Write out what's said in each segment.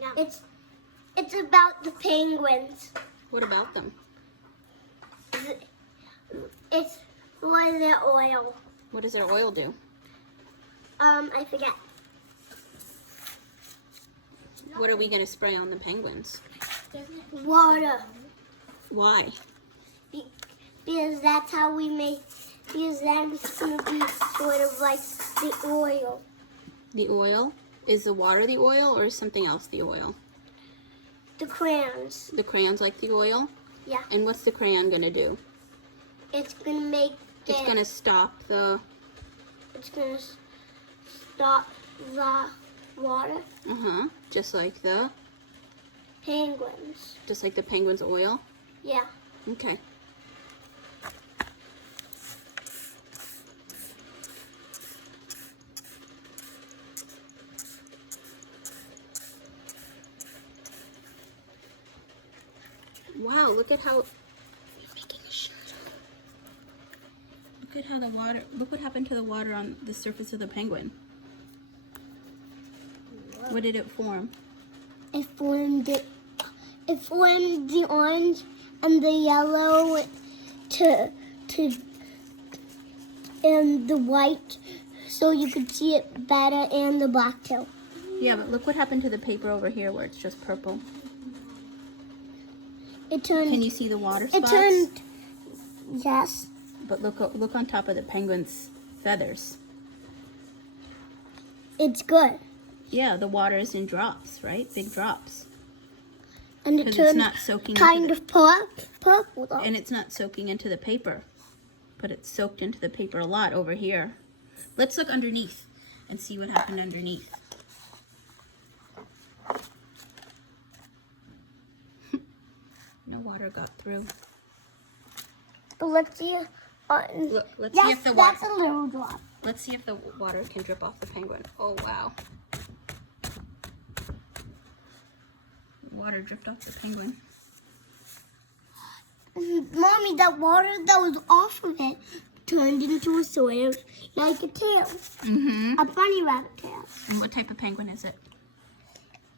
now. It's about the penguins. What about them? It's for their oil. What does their oil do? I forget. What are we going to spray on the penguins? Water. Why? Because that's how we make, because that's going to be sort of like the oil. The oil? Is the water the oil or is something else the oil? The crayons. The crayon's like the oil? Yeah. And what's the crayon going to do? It's going to make It's going to stop the... It's going to stop the water. Uh-huh. Just like the... Penguins. Just like the penguin's oil? Yeah. Okay. Wow, look at how... You're making a shirt. Look at how the water... Look what happened to the water on the surface of the penguin. What did it form? It formed the orange and the yellow and the white, so you could see it better, and the black too. Yeah, but look what happened to the paper over here where it's just purple. It turned. Can you see the water spots? It turned. Yes. But look on top of the penguin's feathers. It's good. Yeah, the water is in drops, right? Big drops. And it Because turned it's not soaking kind into of purple though. and it's not soaking into the paper. But it's soaked into the paper a lot over here. Let's look underneath and see what happened underneath. No water got through. But let's see. Look, let's see Yes, if the water... that's a little drop. Let's see if the water can drip off the penguin. Oh, wow. Water dripped off the penguin. Mommy, that water that was off of it turned into a sort of like a tail. Mm-hmm. A bunny rabbit tail. And what type of penguin is it?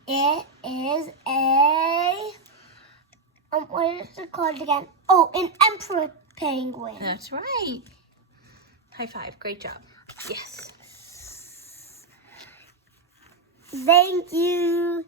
It is a... what is it called again? Oh, an emperor penguin. That's right. High five. Great job. Yes. Thank you.